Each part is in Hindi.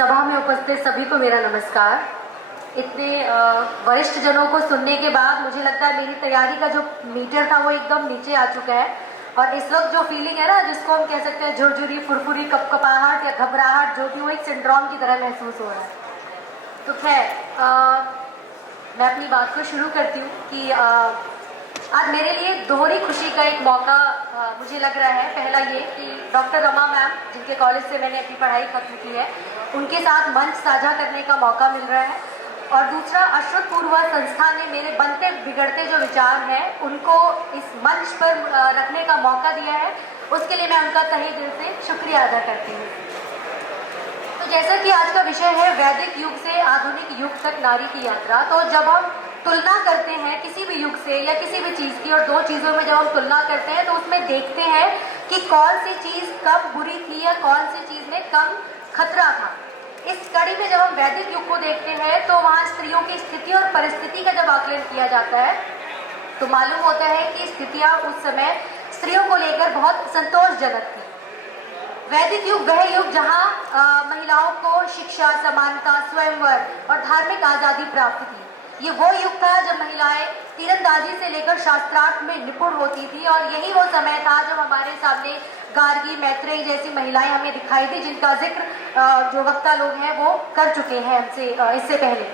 सभा में उपस्थित सभी को मेरा नमस्कार। इतने वरिष्ठ जनों को सुनने के बाद मुझे लगता है मेरी तैयारी का जो मीटर था वो एकदम नीचे आ चुका है और इस वक्त जो फीलिंग है ना, जिसको हम कह सकते हैं झुरझुरी, फुरफुरी, कपकपाहट या घबराहट, जो कि वो एक सिंड्रोम की तरह महसूस हो रहा है। तो खैर मैं अपनी बात को शुरू करती हूँ कि आज मेरे लिए दोहरी खुशी का एक मौका मुझे लग रहा है। पहला ये कि डॉक्टर रमा मैम, जिनके कॉलेज से मैंने अपनी पढ़ाई खत्म की है, उनके साथ मंच साझा करने का मौका मिल रहा है। और दूसरा, अश्रुतपूर्वा संस्था ने मेरे बनते बिगड़ते जो विचार हैं उनको इस मंच पर रखने का मौका दिया है, उसके लिए मैं उनका तहे दिल से शुक्रिया अदा करती हूँ। तो जैसा कि आज का विषय है वैदिक युग से आधुनिक युग तक नारी की यात्रा, तो जब हम तुलना करते हैं किसी भी युग से या किसी भी चीज़ की, और दो चीज़ों में जब हम तुलना करते हैं तो उसमें देखते हैं कि कौन सी चीज़ कब बुरी थी या कौन सी चीज़ में कम खतरा था। इस कड़ी में जब हम वैदिक युग को देखते हैं तो वहाँ स्त्रियों की स्थिति और परिस्थिति का जब आकलन किया जाता है तो मालूम होता है कि स्थितियाँ उस समय स्त्रियों को लेकर बहुत संतोषजनक थी। वैदिक युग वह युग जहाँ महिलाओं को शिक्षा, समानता, स्वयंवर और धार्मिक आज़ादी प्राप्त थी। ये वो युग था जब महिलाएं तीरंदाजी से लेकर शास्त्रार्थ में निपुण होती थी और यही वो समय था जब हमारे सामने गार्गी, मैत्रेयी जैसी महिलाएं हमें दिखाई दी, जिनका जिक्र जो वक्ता लोग हैं वो कर चुके हैं हमसे इससे पहले।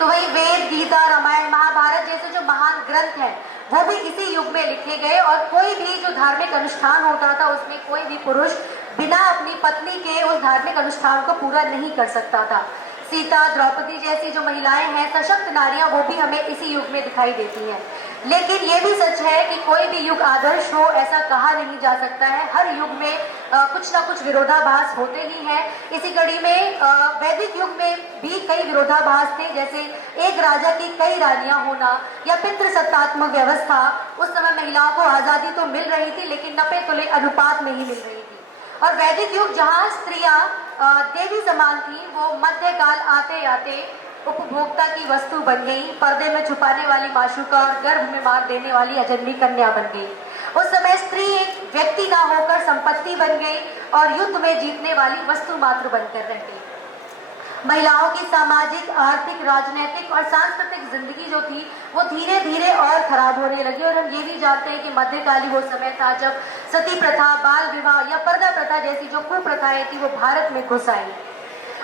तो वही वेद, गीता, रामायण, महाभारत जैसे जो महान ग्रंथ हैं वो भी इसी युग में लिखे गए और कोई भी जो धार्मिक अनुष्ठान होता था उसमें कोई भी पुरुष बिना अपनी पत्नी के उस धार्मिक अनुष्ठान को पूरा नहीं कर सकता था। सीता, द्रौपदी जैसी जो महिलाएं हैं, सशक्त नारियां, वो भी हमें इसी युग में दिखाई देती हैं। लेकिन ये भी सच है कि कोई भी युग आदर्श हो ऐसा कहा नहीं जा सकता है। हर युग में कुछ ना कुछ विरोधाभास होते ही हैं। इसी कड़ी में वैदिक युग में भी कई विरोधाभास थे, जैसे एक राजा की कई रानियां होना या पितृसत्तात्मक व्यवस्था। उस समय महिलाओं को आज़ादी तो मिल रही थी लेकिन नपे तुले अनुपात में ही मिल रही थी। और वैदिक युग जहाँ स्त्रियां देवी समान थी, वो मध्यकाल आते आते उपभोक्ता की वस्तु बन गई, पर्दे में छुपाने वाली माशूका और गर्भ में मार देने वाली अजन्मी कन्या बन गई। उस समय स्त्री एक व्यक्ति ना होकर संपत्ति बन गई और युद्ध में जीतने वाली वस्तु मात्र बनकर रह गई। महिलाओं की सामाजिक, आर्थिक, राजनीतिक और सांस्कृतिक जिंदगी जो थी वो धीरे धीरे और खराब होने लगी। और हम ये भी जानते हैं कि मध्यकाली वो समय था जब सती प्रथा, बाल विवाह या पर्दा प्रथा जैसी जो कुप्रथाएं थी वो भारत में घुस आई।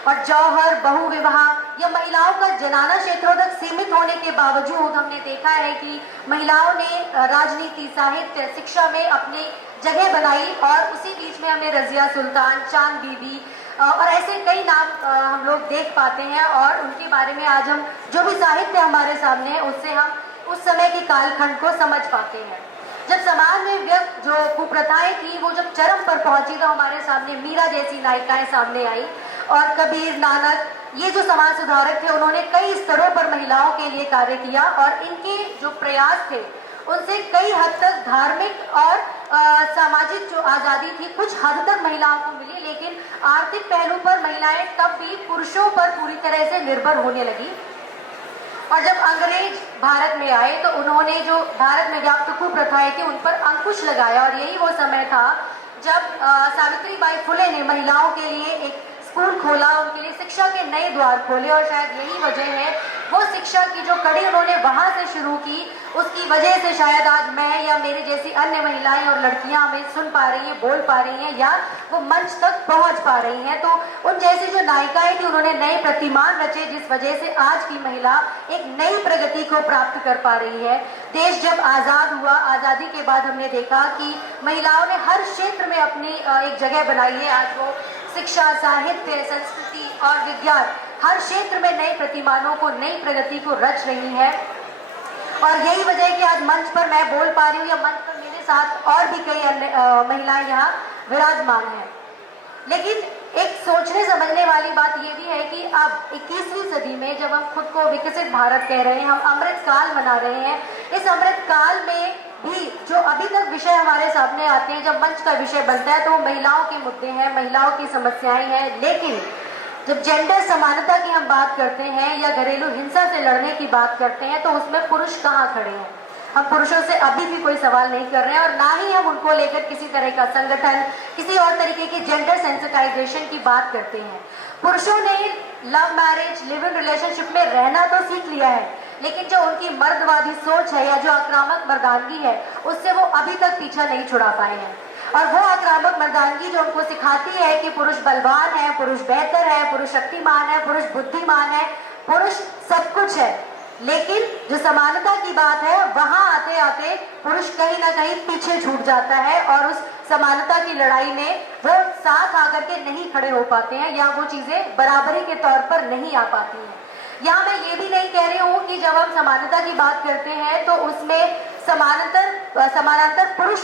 और जौहर, बहु विवाह या महिलाओं का जनाना क्षेत्रों तक सीमित होने के बावजूद हमने देखा है कि महिलाओं ने राजनीति, साहित्य, शिक्षा में अपनी जगह बनाई। और उसी बीच में हमें रजिया सुल्तान, चांद बीबी और ऐसे कई नाम हम लोग देख पाते हैं और उनके बारे में आज हम जो भी साहित्य हमारे सामने है उससे हम उस समय के कालखंड को समझ पाते हैं। जब समाज में व्यक्त जो कुप्रथाएं थी वो जब चरम पर पहुंची तो हमारे सामने मीरा जैसी नायिकाएं सामने आई और कबीर, नानक, ये जो समाज सुधारक थे उन्होंने कई स्तरों पर महिलाओं के लिए कार्य किया और इनके जो प्रयास थे उनसे कई हद तक धार्मिक और सामाजिक जो आज़ादी थी कुछ हद तक महिलाओं को मिली, लेकिन आर्थिक पहलू पर महिलाएं तब भी पुरुषों पर पूरी तरह से निर्भर होने लगी। और जब अंग्रेज भारत में आए तो उन्होंने जो भारत में व्याप्त कुप्रथाएं थी उन पर अंकुश लगाया और यही वो समय था जब सावित्रीबाई फुले ने महिलाओं के लिए एक स्कूल खोला, उनके लिए शिक्षा के नए द्वार खोले। और शायद यही वजह है, वो शिक्षा की जो कड़ी उन्होंने वहां से शुरू की, उसकी वजह से शायद आज मैं या मेरे जैसी अन्य महिलाएं और लड़कियां हमें सुन पा रही हैं, बोल पा रही हैं या वो मंच तक पहुंच पा रही हैं। तो उन जैसी जो नायिकाएं थी उन्होंने नए प्रतिमान रचे जिस वजह से आज की महिला एक नई प्रगति को प्राप्त कर पा रही है। देश जब आज़ाद हुआ, आज़ादी के बाद हमने देखा कि महिलाओं ने हर क्षेत्र में अपनी एक जगह बनाई है। आज वो शिक्षा, साहित्य, संस्कृति और विज्ञान हर क्षेत्र में नए प्रतिमानों को, नई प्रगति को रच रही है। और यही वजह है कि आज मंच पर मैं बोल पा रही हूँ या मंच पर मेरे साथ और भी कई अन्य महिलाएं यहाँ विराजमान हैं। लेकिन एक सोचने समझने वाली बात ये भी है कि अब 21वीं सदी में जब हम खुद को विकसित भारत कह रहे हैं, हम अमृत काल मना रहे हैं, इस अमृत काल में भी जो अभी तक विषय हमारे सामने आते हैं, जब मंच का विषय बनता है तो वो महिलाओं के मुद्दे हैं, महिलाओं की समस्याएं हैं। लेकिन जब जेंडर समानता की हम बात करते हैं या घरेलू हिंसा से लड़ने की बात करते हैं तो उसमें पुरुष कहाँ खड़े हैं? हम पुरुषों से अभी भी कोई सवाल नहीं कर रहे हैं और ना ही हम उनको लेकर किसी तरह का संगठन, किसी और तरीके की जेंडर सेंसिटाइजेशन की बात करते हैं। पुरुषों ने love marriage, live in relationship में रहना तो सीख लिया है, लेकिन जो उनकी मर्दवादी सोच है या जो आक्रामक मर्दानगी है, उससे वो अभी तक पीछा नहीं छुड़ा पाए हैं। और वो आक्रामक मर्दानगी जो उनको सिखाती है कि पुरुष बलवान है, पुरुष बेहतर है, पुरुष शक्तिमान है, पुरुष बुद्धिमान है, पुरुष सब कुछ है, लेकिन जो समानता की बात है वहां आते आते पुरुष कहीं ना कहीं पीछे छूट जाता है और उस समानता की लड़ाई में वो साथ आकर के नहीं खड़े हो पाते हैं या वो चीजें बराबरी के तौर पर नहीं आ पाती हैं। यहाँ मैं ये भी नहीं कह रही हूँ कि जब हम समानता की बात करते हैं तो उसमें समानांतर पुरुष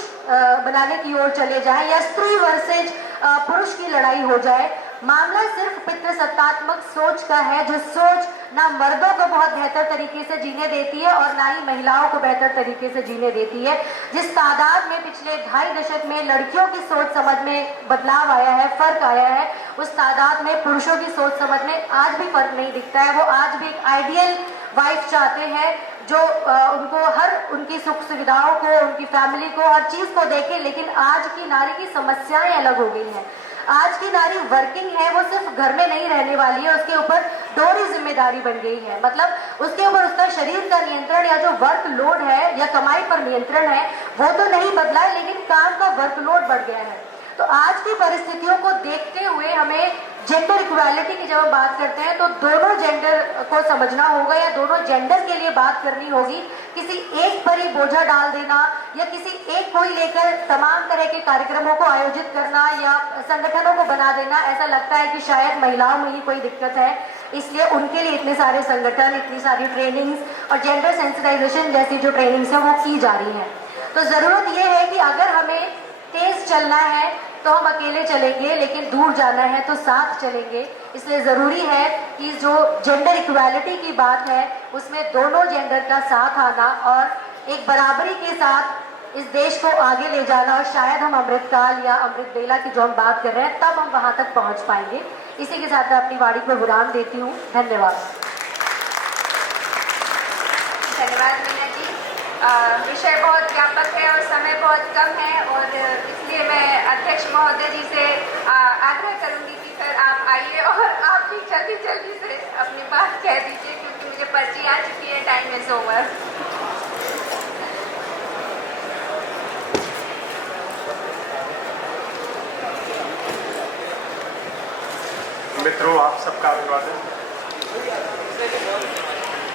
बनाने की ओर चले जाए या स्त्री वर्सेज पुरुष की लड़ाई हो जाए। मामला सिर्फ पितृसत्तात्मक सोच का है, जो सोच ना मर्दों को बहुत बेहतर तरीके से जीने देती है और ना ही महिलाओं को बेहतर तरीके से जीने देती है। जिस तादाद में पिछले 2.5 दशक में लड़कियों की सोच समझ में बदलाव आया है, फर्क आया है, उस तादाद में पुरुषों की सोच समझ में आज भी फर्क नहीं दिखता है। वो आज भी एक आइडियल वाइफ चाहते हैं जो उनको हर उनकी सुख सुविधाओं को, उनकी फैमिली को, हर चीज को देखे। लेकिन आज की नारी की समस्याएं अलग हो गई हैं। आज की नारी वर्किंग है, वो सिर्फ घर में नहीं रहने वाली है, उसके ऊपर दोहरी जिम्मेदारी बन गई है। मतलब उसके ऊपर उसका शरीर का नियंत्रण या जो वर्क लोड है या कमाई पर नियंत्रण है वो तो नहीं बदला है, लेकिन काम का वर्कलोड बढ़ गया है। तो आज की परिस्थितियों को देखते हुए हमें जेंडर इक्वालिटी की जब हम बात करते हैं तो दोनों जेंडर को समझना होगा या दोनों जेंडर के लिए बात करनी होगी। किसी एक पर ही बोझा डाल देना या किसी एक को ही लेकर तमाम तरह के कार्यक्रमों को आयोजित करना या संगठनों को बना देना, ऐसा लगता है कि शायद महिलाओं में ही कोई दिक्कत है, इसलिए उनके लिए इतने सारे संगठन, इतनी सारी ट्रेनिंग्स और जेंडर सेंसिटाइजेशन जैसी जो ट्रेनिंग्स है वो की जा रही है। तो जरूरत यह है कि अगर हमें तेज चलना है तो हम अकेले चलेंगे, लेकिन दूर जाना है तो साथ चलेंगे। इसलिए जरूरी है कि जो जेंडर इक्वालिटी की बात है उसमें दोनों जेंडर का साथ आना और एक बराबरी के साथ इस देश को आगे ले जाना। और शायद हम अमृतकाल या अमृत बेला की जो हम बात कर रहे हैं तब हम वहां तक पहुंच पाएंगे। इसी के साथ मैं अपनी वाणी को विराम देती हूँ। धन्यवाद। धन्यवाद मीना जी। विषय बहुत व्यापक है और समय बहुत कम है, और इसलिए मैं अध्यक्ष महोदय जी से आग्रह करूंगी कि सर आप आइए और आप भी जल्दी जल्दी से अपनी बात कह दीजिए, क्योंकि मुझे पर्ची आ चुकी है, टाइम इज ओवर। मित्रों, आप सबका अभिवादन।